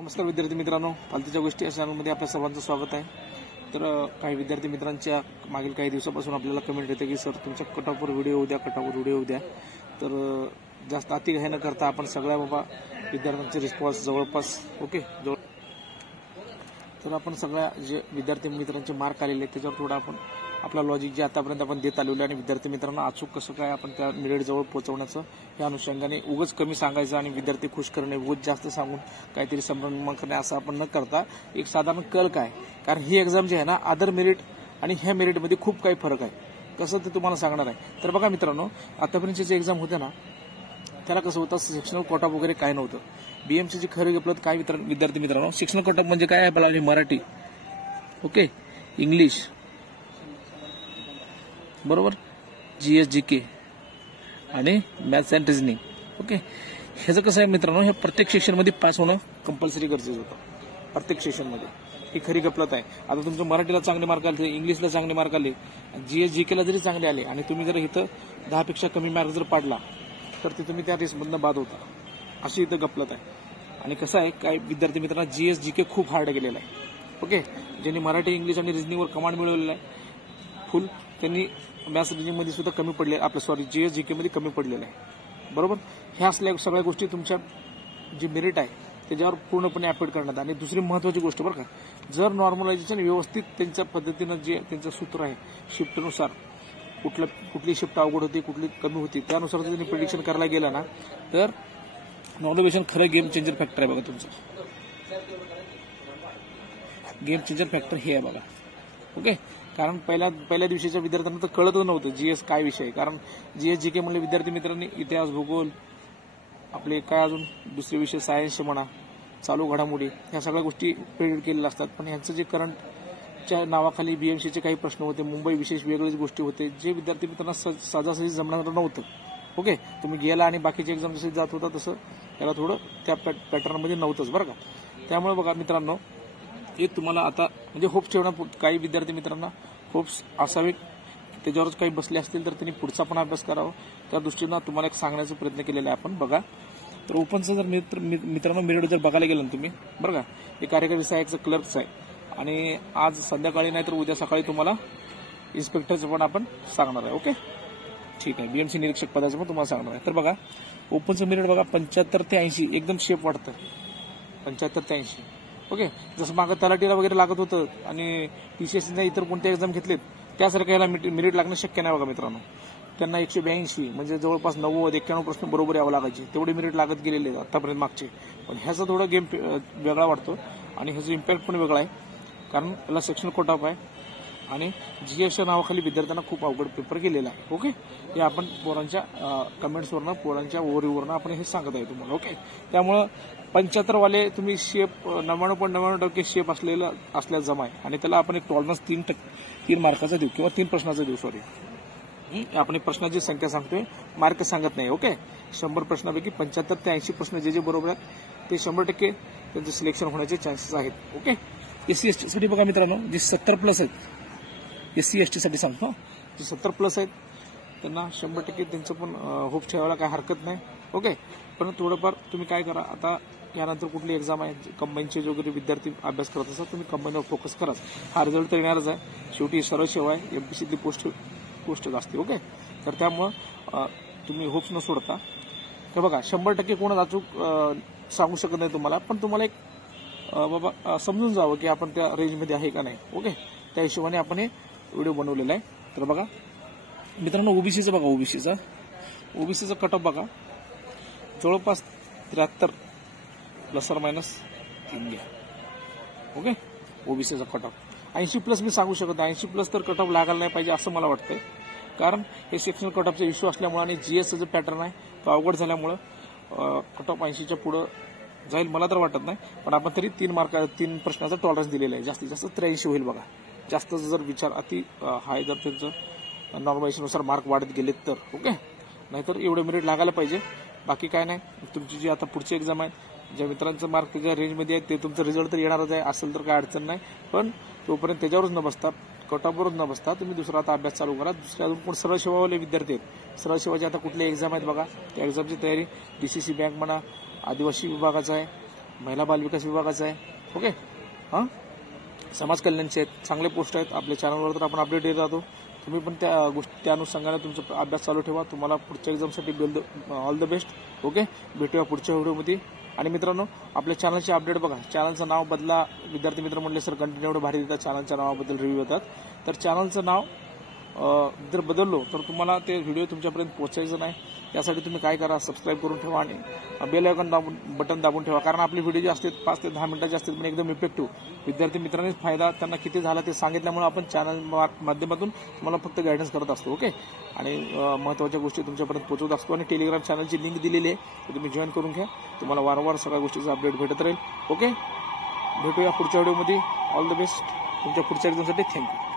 नमस्कार विद्यार्थी मित्रांनो, फालतूच्या गोष्टी या चॅनलमध्ये आपल्या सर्वांचं स्वागत आहे। तर काही विद्यार्थी मित्रांच्या मागील काही दिवसापासून आपल्याला कमेंट येते की सर तुमच्या कटऑफवर व्हिडिओ उद्या, कटऑफवर व्हिडिओ उद्या। तर जास्त अतिघाई न करता आपण सगळ्या विद्यार्थ्यांचे रिस्पॉन्स जवळपास तर आपण सगळ्या जे विद्यार्थी मित्रांचे मार्क आलेले आहेत त्याच्यावर थोडा आपण आपला लॉजिक जे आतापर्यंत आपण देत आलेलो आहे आणि विद्यार्थी मित्रांना अचूक कसं काय आपण त्या मिनिट जवळ पोहोचवण्याचं या अनुषंगाने उगाच कमी सांगायचं आणि विद्यार्थी खुश करणे, उगाच जास्त सांगून काहीतरी संभ्रम करणे असं आपण न करता एक साधारण कल काय, कारण ही एक्झाम जी आहे ना अदर मेरिट आणि ह्या मेरिटमध्ये खूप काही फरक आहे। कसं ते तुम्हाला सांगणार आहे। तर बघा मित्रांनो, आतापर्यंतचे जे एक्झाम होते ना त्याला कसं होतं, सेक्शनल कट ऑफ वगैरे काय नव्हतं। बीएमसीची खरं घेतलं काय विद्यार्थी मित्रांनो, सेक्शनल कट ऑफ म्हणजे काय आहे, आपल्याला मराठी, ओके, इंग्लिश बरोबर, जीएस जीके आणि मॅथ्स अँड रिझनिंग, ओके। ह्याचं कसं आहे मित्रांनो, हे प्रत्येक सेक्शनमध्ये पास होणं कंपल्सरी गरजेचं होतं प्रत्येक सेक्शनमध्ये। ही खरी गपलत आहे। आता तुमच्या मराठीला चांगले मार्क आले, इंग्लिशला चांगले मार्क आले, जीएस जीकेला जरी चांगले आले आणि तुम्ही जर इथं 10 पेक्षा कमी मार्क जर पाडला तर ते तुम्ही त्या रेसमधनं बाद होता, अशी इथं गपलत आहे। आणि कसं आहे, काही विद्यार्थी मित्रांना जीएस जीके खूप हार्ड गेलेला आहे, ओके। ज्यांनी मराठी, इंग्लिश आणि रिझनिंगवर कमांड मिळवलेला आहे फुल, त्यांनी मॅथ्स रिझनिंगमध्ये सुद्धा कमी पडले, जीएस जीके मध्ये कमी पडलेलं आहे, बरोबर। ह्या असल्या सगळ्या गोष्टी तुमच्या जी मेरिट आहे त्याच्यावर पूर्णपणे अफेक्ट करण्यात। आणि दुसरी महत्वाची गोष्ट बरं का, जर नॉर्मलायझेशन व्यवस्थित त्यांच्या पद्धतीनं जे त्यांचं सूत्र आहे शिफ्टनुसार, कुठली शिफ्ट अवघड होती, कुठली कमी होती, त्यानुसार त्यांनी प्रिडिक्शन करायला गेला ना तर नॉर्मलायझेशन खरं गेम चेंजर फॅक्टर आहे बघा तुमचं। गेम चेंजर फॅक्टर हे आहे बघा, ओके। कारण पहिल्या दिवशीच्या विद्यार्थ्यांना तर कळतच नव्हतं जीएस काय विषय आहे, कारण जीएस जीके म्हणले विद्यार्थी मित्रांनी इतिहास, भूगोल, आपले काय अजून दुसरे विषय सायन्सचे म्हणा, चालू घडामोडी, ह्या सगळ्या गोष्टी प्रेडिक्ट केलेल्या असतात। पण ह्यांचं जे करंटच्या नावाखाली बीएमसीचे काही प्रश्न होते, मुंबई विशेष वेगळेच गोष्टी होते, जे विद्यार्थी मित्रांना सहजासहजी जमणार नव्हतं, ओके। तुम्ही गेला आणि बाकीचे एक्झाम जसे जात होता तसं त्याला थोडं त्या पॅटर्नमध्ये नव्हतंच बरं का। त्यामुळे बघा मित्रांनो, हे तुम्हाला आता म्हणजे होप्स ठेवणं, काही विद्यार्थी मित्रांना होप्स असावे, त्याच्यावरच काही बसले असतील तर त्यांनी पुढचा पण अभ्यास करावा, त्या दृष्टीनं तुम्हाला एक सांगण्याचा प्रयत्न केलेला आहे आपण बघा। तर ओपनचं जर मित्रांनो मेरिट जर बघायला गेलं ना तुम्ही बरं का, हे कार्यकारी सहाय्यकचं क्लर्कचं आहे आणि आज संध्याकाळी नाही तर उद्या सकाळी तुम्हाला इन्स्पेक्टरचं पण आपण सांगणार आहे, ओके, ठीक आहे। बीएमसी निरीक्षक पदाचं पण तुम्हाला सांगणार आहे। तर बघा ओपनचं मेरिट बघा 75 ते 80, एकदम शेप वाटतं 75 ते 80, ओके। जसं मागं तलाठीला वगैरे लागत होतं आणि टीसीएससीने इतर कोणत्या एक्झाम घेतलेत त्यासारखं याला मेरिट लागणं शक्य नाही बघा मित्रांनो। त्यांना 182 म्हणजे जवळपास 90-91 प्रश्न बरोबर यावं लागायचे, तेवढे मेरिट लागत गेलेले आहेत आतापर्यंत मागचे। पण ह्याचा थोडा गेम वेगळा वाटतो आणि ह्याचा इम्पॅक्ट पण वेगळा आहे, कारण याला सेक्शनल कट ऑफ आहे आणि जीएसच्या नावाखाली विद्यार्थ्यांना खूप अवघड पेपर गेलेला आहे, ओके। हे आपण पोरांच्या कमेंट्सवरनं, पोरांच्या ओव्हरव्ह्यूवरनं आपण हे सांगत आहे तुम्हाला, ओके। त्यामुळं 75 वाले तुम्ही शेप 99.99% शेप असल्या जमाय आणि त्याला आपण एक टॉलरन्स 3 मार्काचा देऊ किंवा 3 प्रश्नाचा देऊ, सॉरी आपण एक प्रश्नाची संख्या सांगतोय, मार्क सांगत नाही, ओके। 100 प्रश्नापैकी 75 ते 80 प्रश्न जे बरोबर आहेत ते 100% त्यांचं सिलेक्शन होण्याचे चान्सेस आहेत, ओके। एससी एसटी साठी बघा मित्रांनो, जे 70+ आहेत, एससी एसटी साठी सांगतो, जे 70+ आहेत त्यांना 100% त्यांचं पण होप ठेवायला काय हरकत नाही, ओके। पण थोडंफार तुम्ही काय करा, आता यानंतर कुठली एक्झाम आहे, कंबाईनचे वगैरे विद्यार्थी अभ्यास करत असतात, तुम्ही कंबाईनवर फोकस करा, हा रिझल्ट तर येणारच आहे, शेवटी सरळ सेवा आहे, एमपीसीतली पोस्ट असते, ओके। तर त्यामुळं तुम्ही होप्स न सोडता, तर बघा 100% कोणच अचूक सांगू शकत नाही तुम्हाला, पण तुम्हाला एक बाबा समजून जावं की आपण त्या रेंजमध्ये आहे का नाही, ओके। त्या हिशोबाने आपण हे व्हिडिओ बनवलेला आहे। तर बघा मित्रांनो, ओबीसीचं बघा, ओबीसीचं कट ऑफ बघा, जवळपास 73 ±3 घ्या, ओके। ओबीसीचा कट ऑफ 80+ मी सांगू शकत नाही, 80+ तर कट ऑफ लागायला नाही पाहिजे असं मला वाटतंय, कारण हे सेक्शनल कट ऑफचा इश्यू असल्यामुळे आणि जीएसचं जो पॅटर्न आहे तो अवघड झाल्यामुळं कट ऑफ 80च्या पुढं जाईल मला तर वाटत नाही। पण आपण तरी 3 प्रश्नाचा टॉलरन्स दिलेला आहे, जास्तीत जास्त 83 होईल बघा। जास्त जर विचार अति हाय जर त्यांचं नॉर्मलायझेशननुसार मार्क वाढत गेलेत तर, ओके, नाहीतर एवढं मेरिट लागायला पाहिजे, बाकी काय नाही। तुमची जी आता पुढची एक्झाम आहे, ज्या मित्रांचं मार्क त्याच्या रेंजमध्ये आहे ते तुमचं रिझल्ट तर येणारच आहे, असेल तर काय अडचण नाही, पण तोपर्यंत त्याच्यावरच न बसता, कट ऑफवरच न बसता तुम्ही दुसरा आता अभ्यास चालू करा। दुसऱ्या अजून कोण सरळ सेवावाले विद्यार्थी आहेत, सरळ सेवाचे आता कुठल्या एक्झाम आहेत बघा, त्या एक्झामची तयारी, डीसीसी बँक म्हणा, आदिवासी विभागाचा आहे, महिला बालविकास विभागाचा आहे. ओके, हां, समाज कल्याणचे आहेत, चांगले पोस्ट आहेत आपल्या चॅनलवर, तर आपण अपडेट देत राहतो. तुम्ही पण त्या अनुषंगाने तुमचा अभ्यास चालू ठेवा. तुम्हाला पुढच्या एक्झामसाठी ऑल द बेस्ट. ओके, भेटूया पुढच्या व्हिडिओमध्ये. आणि मित्रांनो, आपल्या चॅनलचे अपडेट बघा. चॅनलचं नाव बदला. विद्यार्थी मित्र म्हणले सर कंटिन्यू एवढं भारी देतात, चॅनलच्या नावाबद्दल रिव्ह्यू येतात. तर चॅनलचं नाव जर बदललो तर तुम्हाला ते व्हिडिओ तुमच्यापर्यंत पोहोचायचं नाही. यासाठी तुम्ही काय करा, सबस्क्राईब करून ठेवा आणि बेल आयकॉन बटन दाबून ठेवा. कारण आपली व्हिडिओ जे असतात 5 ते 10 मिनिटाचे असतात, पण एकदम इफेक्टिव्ह. विद्यार्थी मित्रांनी फायदा त्यांना किती झाला ते सांगितल्यामुळे आपण चॅनल माध्यमातून तुम्हाला फक्त गायडन्स करत असतो. ओके, आणि महत्त्वाच्या गोष्टी तुमच्यापर्यंत पोहोचवत असतो. आणि टेलिग्राम चॅनलची लिंक दिलेली आहे, तर तुम्ही जॉईन करून घ्या. तुम्हाला वारंवार सगळ्या गोष्टीचा अपडेट भेटत राहील. ओके, भेटूया पुढच्या व्हिडिओमध्ये. ऑल द बेस्ट तुमच्या पुढच्या एक्झामसाठी. थँक्यू.